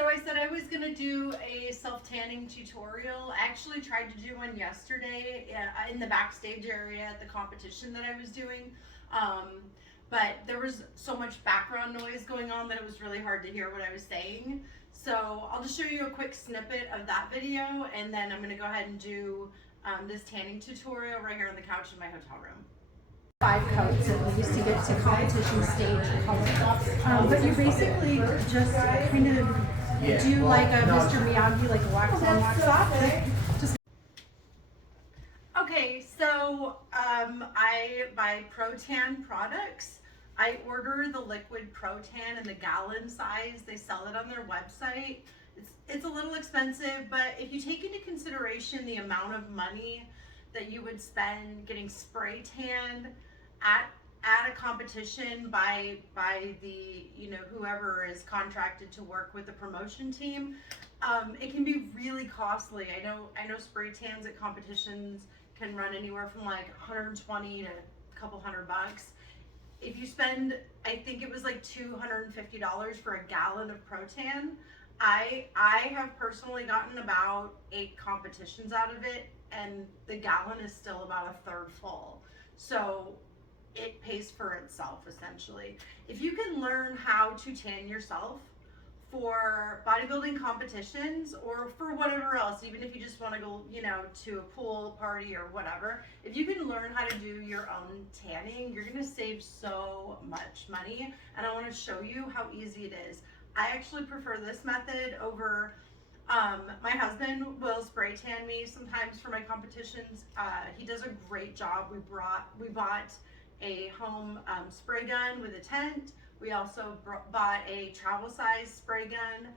So I said I was going to do a self-tanning tutorial. I actually tried to do one yesterday in the backstage area at the competition that I was doing. But there was so much background noise going on that it was really hard to hear what I was saying. So I'll just show you a quick snippet of that video, and then I'm going to go ahead and do this tanning tutorial right here on the couch in my hotel room. 5 coats at least to get to competition stage color. But you basically just kind of do like a Mr. Miyagi, like a wax on, wax off. Just okay, so I buy ProTan products. I order the liquid ProTan in the gallon size. They sell it on their website. It's a little expensive, but if you take into consideration the amount of money that you would spend getting spray tanned at a competition by the, you know, whoever is contracted to work with the promotion team, it can be really costly. I know spray tans at competitions can run anywhere from like 120 to a couple $100. If you spend, I think it was like $250 for a gallon of ProTan. I have personally gotten about 8 competitions out of it, and the gallon is still about a third full. So it pays for itself essentially. If you can learn how to tan yourself for bodybuilding competitions or for whatever else, even if you just want to go, you know, to a pool party or whatever, if you can learn how to do your own tanning, you're going to save so much money. And I want to show you how easy it is. I actually prefer this method over my husband will spray tan me sometimes for my competitions. He does a great job. We bought a home spray gun with a tent. We also bought a travel size spray gun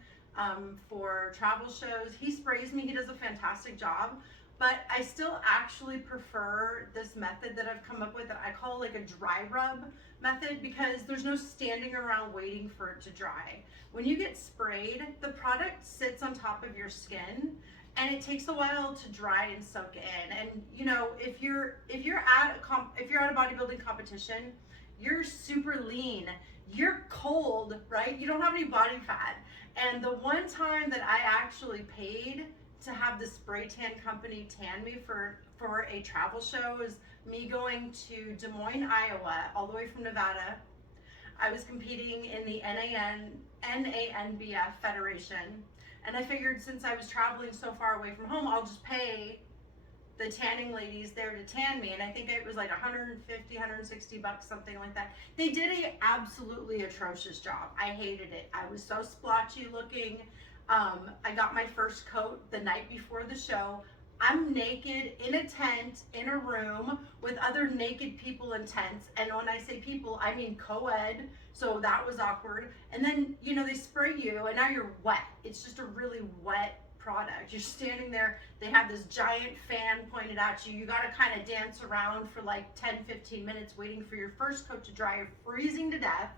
for travel shows. He sprays me. He does a fantastic job. But I still actually prefer this method that I've come up with that I call like a dry rub method, because there's no standing around waiting for it to dry. When you get sprayed, the product sits on top of your skin and it takes a while to dry and soak in. And you know, if you're at a bodybuilding competition, you're super lean, you're cold, right? You don't have any body fat. And the one time that I actually paid to have the spray tan company tan me for a travel show is me going to Des Moines, Iowa, all the way from Nevada. I was competing in the NANBF Federation, and I figured since I was traveling so far away from home, I'll just pay the tanning ladies there to tan me. And I think it was like 150, 160 bucks, something like that. They did a absolutely atrocious job. I hated it. I was so splotchy looking. I got my first coat the night before the show. I'm naked in a tent in a room with other naked people in tents. And when I say people, I mean co-ed. So that was awkward. And then, you know, they spray you and now you're wet. It's just a really wet product. You're standing there. They have this giant fan pointed at you. You got to kind of dance around for like 10, 15 minutes waiting for your first coat to dry. You're freezing to death.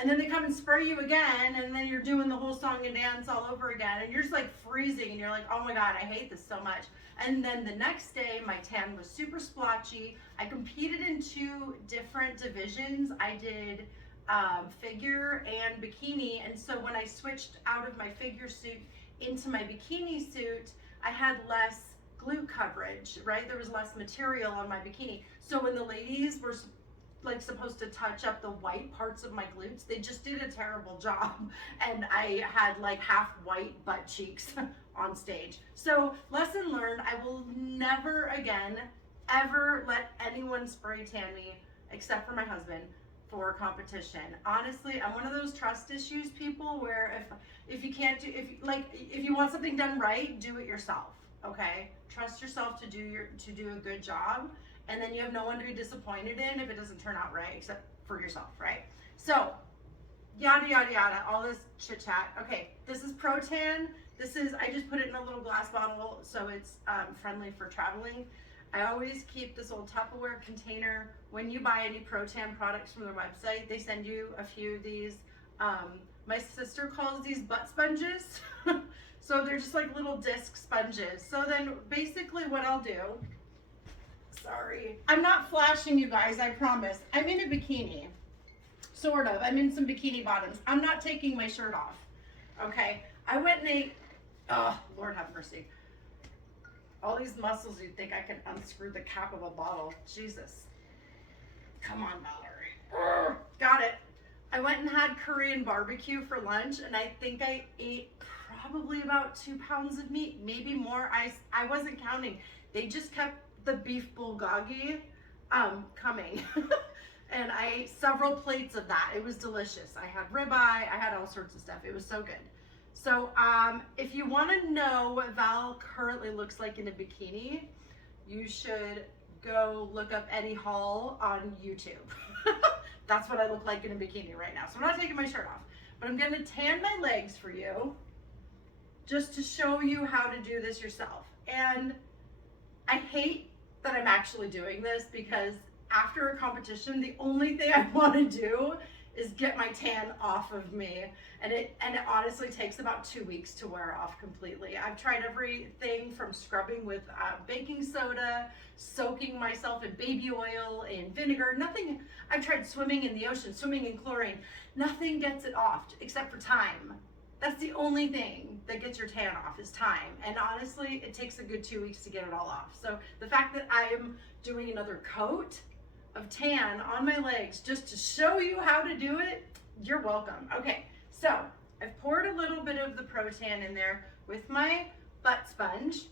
And then they come and spray you again, and then you're doing the whole song and dance all over again, and you're just like freezing, and you're like, oh my God, I hate this so much. And then the next day, my tan was super splotchy. I competed in 2 different divisions. I did figure and bikini, and so when I switched out of my figure suit into my bikini suit, I had less glute coverage, right? There was less material on my bikini. So when the ladies were like supposed to touch up the white parts of my glutes, they just did a terrible job, and I had like half white butt cheeks on stage. So lesson learned, I will never again ever let anyone spray tan me except for my husband for competition. Honestly, I'm one of those trust issues people where if you can't do, if you want something done right, do it yourself. Okay, trust yourself to do a good job. And then you have no one to be disappointed in if it doesn't turn out right, except for yourself, right? So, yada, yada, yada, all this chit chat. Okay, this is ProTan. I just put it in a little glass bottle so it's friendly for traveling. I always keep this old Tupperware container. When you buy any ProTan products from their website, they send you a few of these. My sister calls these butt sponges. So they're just like little disc sponges. So then basically what I'll do, sorry, I'm not flashing you guys, I promise. I'm in a bikini, sort of. I'm in some bikini bottoms. I'm not taking my shirt off, Okay, I went and ate, oh, Lord have mercy. All these muscles, you'd think I could unscrew the cap of a bottle. Jesus. Come on, Mallory. Got it. I went and had Korean barbecue for lunch, and I think I ate probably about 2 pounds of meat, maybe more. I wasn't counting. They just kept the beef bulgogi coming. And I ate several plates of that. It was delicious. I had ribeye, I had all sorts of stuff. It was so good. So if you want to know what Val currently looks like in a bikini, you should go look up Eddie Hall on YouTube. That's what I look like in a bikini right now. So I'm not taking my shirt off, but I'm going to tan my legs for you just to show you how to do this yourself. And I hate that I'm actually doing this because after a competition, the only thing I want to do is get my tan off of me, and it honestly takes about 2 weeks to wear off completely. I've tried everything from scrubbing with baking soda, soaking myself in baby oil, in vinegar, nothing. I've tried swimming in the ocean, swimming in chlorine. Nothing gets it off except for time. That's the only thing that gets your tan off is time. And honestly, it takes a good 2 weeks to get it all off. So the fact that I am doing another coat of tan on my legs just to show you how to do it, you're welcome. Okay, so I've poured a little bit of the ProTan in there with my butt sponge.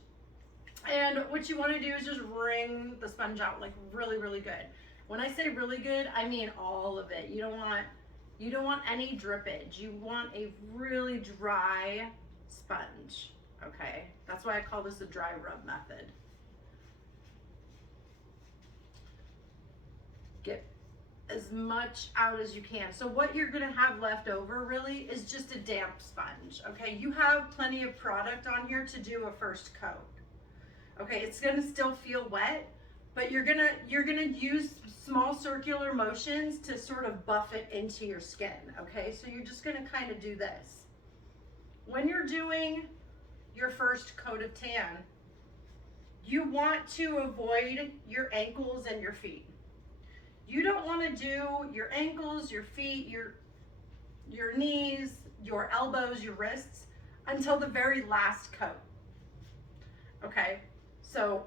And what you want to do is just wring the sponge out like really, really good. When I say really good, I mean all of it. You don't want any drippage. You want a really dry sponge. Okay, that's why I call this a dry rub method. Get as much out as you can. So what you're gonna have left over really is just a damp sponge. Okay, you have plenty of product on here to do a first coat. Okay, it's gonna still feel wet, but you're gonna use small circular motions to sort of buff it into your skin. Okay, so you're just gonna kind of do this. When you're doing your first coat of tan, you want to avoid your ankles and your feet. You don't want to do your ankles, your feet, your knees, your elbows, your wrists until the very last coat. Okay, so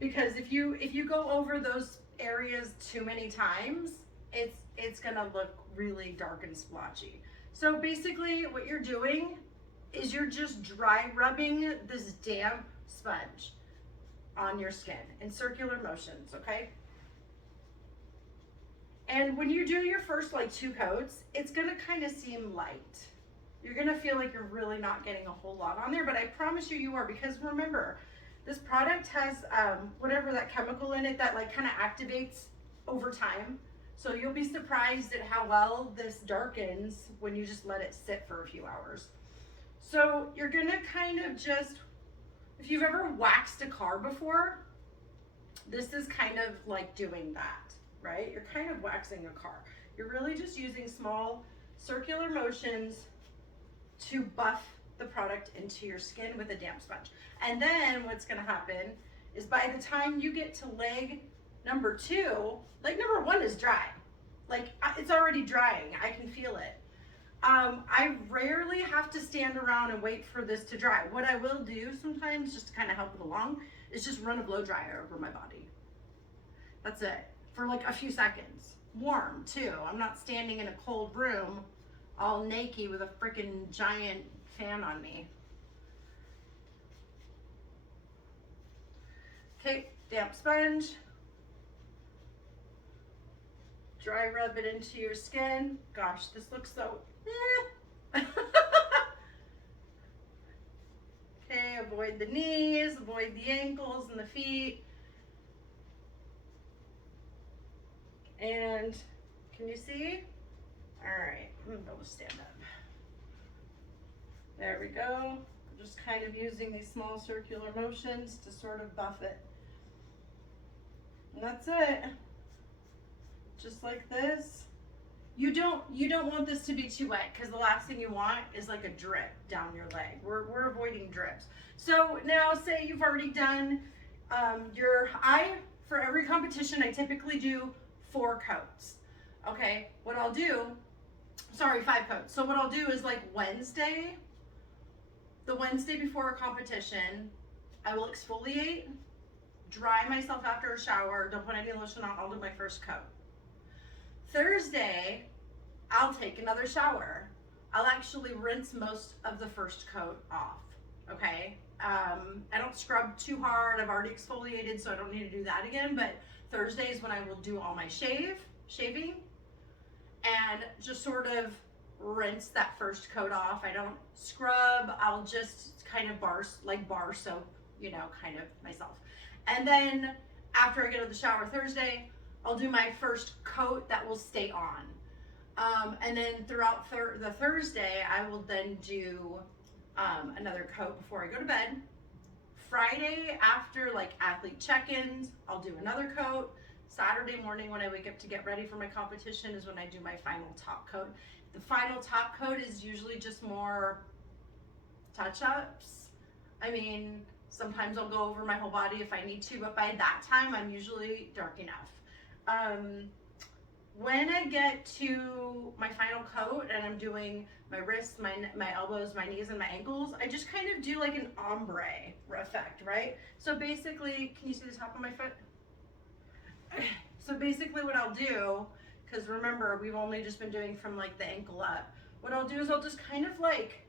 because if you go over those areas too many times, it's gonna look really dark and splotchy. So basically what you're doing is you're just dry rubbing this damp sponge on your skin in circular motions, okay? And when you do your first like 2 coats, it's gonna kind of seem light. You're gonna feel like you're really not getting a whole lot on there, but I promise you are, because remember, this product has whatever that chemical in it that like kind of activates over time. So you'll be surprised at how well this darkens when you just let it sit for a few hours. So you're gonna kind of just, if you've ever waxed a car before, this is kind of like doing that. Right? You're kind of waxing a car. You're really just using small circular motions to buff the product into your skin with a damp sponge. And then what's going to happen is by the time you get to leg number 2, leg number 1 is dry. Like it's already drying. I can feel it. I rarely have to stand around and wait for this to dry. What I will do sometimes just to kind of help it along is just run a blow dryer over my body. That's it. For like a few seconds. Warm too. I'm not standing in a cold room all naked with a freaking giant fan on me. Okay, damp sponge. Dry rub it into your skin. Gosh, this looks so Okay, avoid the knees, avoid the ankles and the feet. And can you see? All right, I'm gonna be able to stand up. There we go. Just kind of using these small circular motions to sort of buff it. And that's it. Just like this. You don't want this to be too wet, because the last thing you want is like a drip down your leg. We're avoiding drips. So now say you've already done for every competition I typically do 4 coats. Okay, what I'll do sorry, 5 coats. So what I'll do is like the Wednesday before a competition, I will exfoliate, dry myself after a shower, don't put any lotion on, I'll do my first coat. Thursday, I'll take another shower. I'll actually rinse most of the first coat off, okay? I don't scrub too hard. I've already exfoliated, so I don't need to do that again, but Thursday is when I will do all my shaving, and just sort of rinse that first coat off. I don't scrub. I'll just kind of bar soap, you know, kind of myself. And then after I get out of the shower Thursday, I'll do my first coat that will stay on. And then throughout the Thursday, I will then do another coat before I go to bed. Friday, after like athlete check-ins, I'll do another coat. Saturday morning when I wake up to get ready for my competition is when I do my final top coat. The final top coat is usually just more touch-ups. I mean, sometimes I'll go over my whole body if I need to, but by that time, I'm usually dark enough. When I get to my final coat and I'm doing my wrists, my elbows, my knees, and my ankles, I just kind of do like an ombre effect, right? So basically, can you see the top of my foot? So basically what I'll do, because remember, we've only just been doing from like the ankle up, what I'll do is I'll just kind of like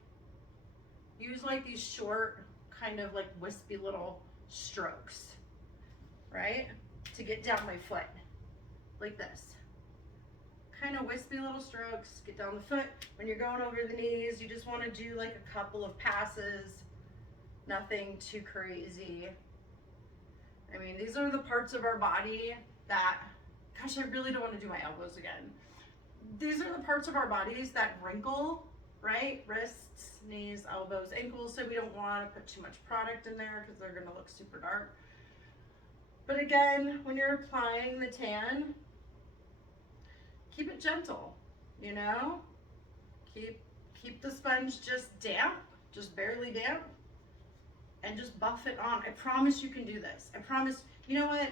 use like these short, kind of like wispy little strokes, right? To get down my foot, like this. Kind of wispy little strokes, get down the foot. When you're going over the knees, you just want to do like a couple of passes, nothing too crazy. I mean, these are the parts of our body that, gosh, I really don't want to do my elbows again. These are the parts of our bodies that wrinkle, right? Wrists, knees, elbows, ankles, so we don't want to put too much product in there because they're going to look super dark. But again, when you're applying the tan, keep it gentle, you know? Keep the sponge just damp, just barely damp, and just buff it on. I promise you can do this. I promise. You know what?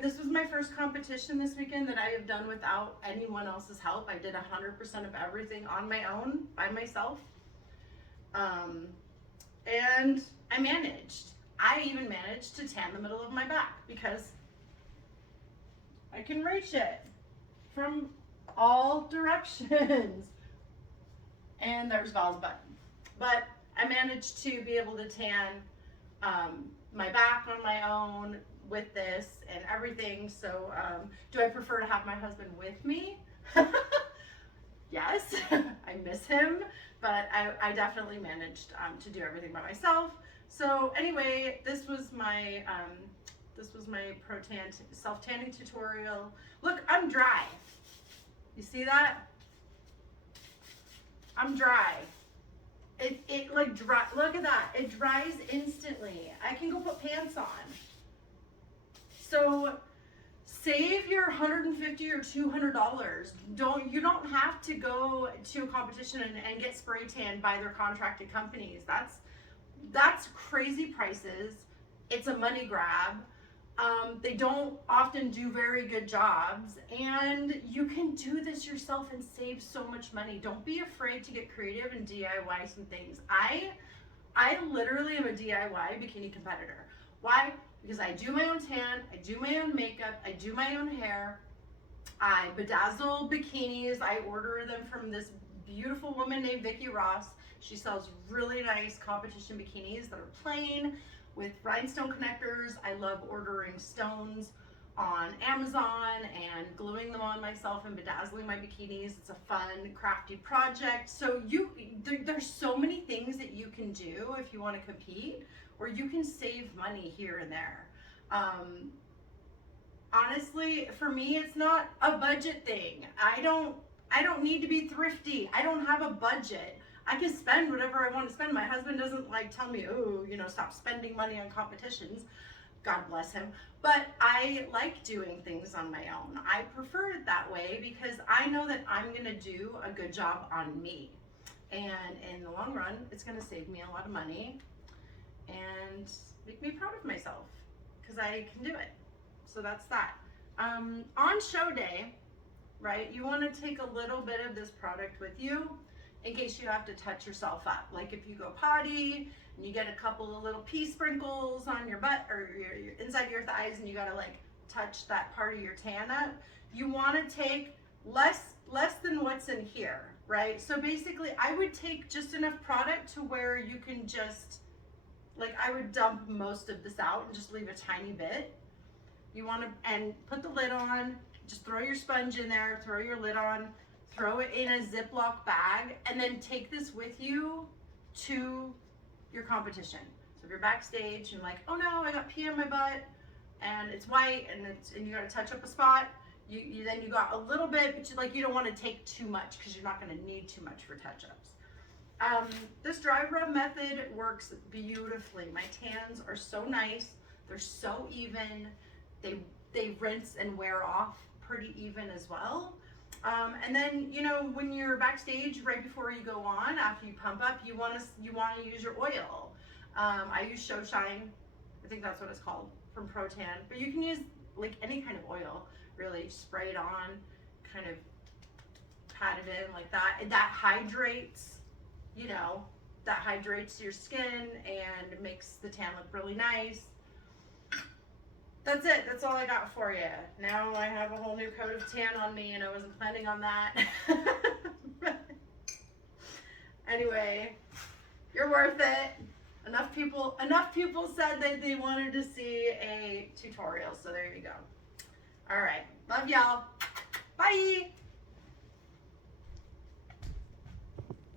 This was my first competition this weekend that I have done without anyone else's help. I did 100% of everything on my own, by myself. And I managed. I even managed to tan the middle of my back because I can reach it from all directions. And there's Val's button. But I managed to be able to tan my back on my own with this and everything. So do I prefer to have my husband with me? Yes, I miss him, but I definitely managed to do everything by myself. So anyway, this was my ProTan self-tanning tutorial. Look, I'm dry. You see that? I'm dry. It like dry. Look at that. It dries instantly. I can go put pants on. So save your $150 or $200. You don't have to go to a competition and get spray tanned by their contracted companies. That's crazy prices. It's a money grab. They don't often do very good jobs, and you can do this yourself and save so much money. Don't be afraid to get creative and DIY some things. I literally am a DIY bikini competitor. Why? Because I do my own tan, I do my own makeup, I do my own hair, I bedazzle bikinis. I order them from this beautiful woman named Vicki Ross. She sells really nice competition bikinis that are plain with rhinestone connectors. I love ordering stones on Amazon and gluing them on myself and bedazzling my bikinis. It's a fun, crafty project. So there's so many things that you can do if you want to compete, or you can save money here and there. Honestly, for me, it's not a budget thing. I don't need to be thrifty. I don't have a budget. I can spend whatever I want to spend. My husband doesn't like tell me, oh, stop spending money on competitions. God bless him. But I like doing things on my own. I prefer it that way because I know that I'm going to do a good job on me. And in the long run, it's going to save me a lot of money and make me proud of myself because I can do it. So that's that. On show day, right? You want to take a little bit of this product with you in case you have to touch yourself up. Like if you go potty and you get a couple of little pee sprinkles on your butt or your inside your thighs and you gotta like touch that part of your tan up, you want to take less than what's in here, right? So basically I would take just enough product to where you can just, like I would dump most of this out and just leave a tiny bit. You want to, and put the lid on, just throw your sponge in there, throw your lid on, throw it in a Ziploc bag, and then take this with you to your competition. So if you're backstage and like, oh no, I got pee on my butt and it's white and you got to touch up a spot, you then you got a little bit, but you don't want to take too much because you're not going to need too much for touch-ups. This dry rub method works beautifully. My tans are so nice. They're so even. They rinse and wear off pretty even as well. And then, you know, when you're backstage, right before you go on, after you pump up, you want to use your oil. I use Show Shine. I think that's what it's called, from ProTan. But you can use like any kind of oil, really. Spray it on, kind of pat it in like that. And that hydrates, you know, that hydrates your skin and makes the tan look really nice. That's it. That's all I got for you. Now I have a whole new coat of tan on me and I wasn't planning on that. Anyway, you're worth it. Enough people said that they wanted to see a tutorial, so there you go. All right. Love y'all. Bye.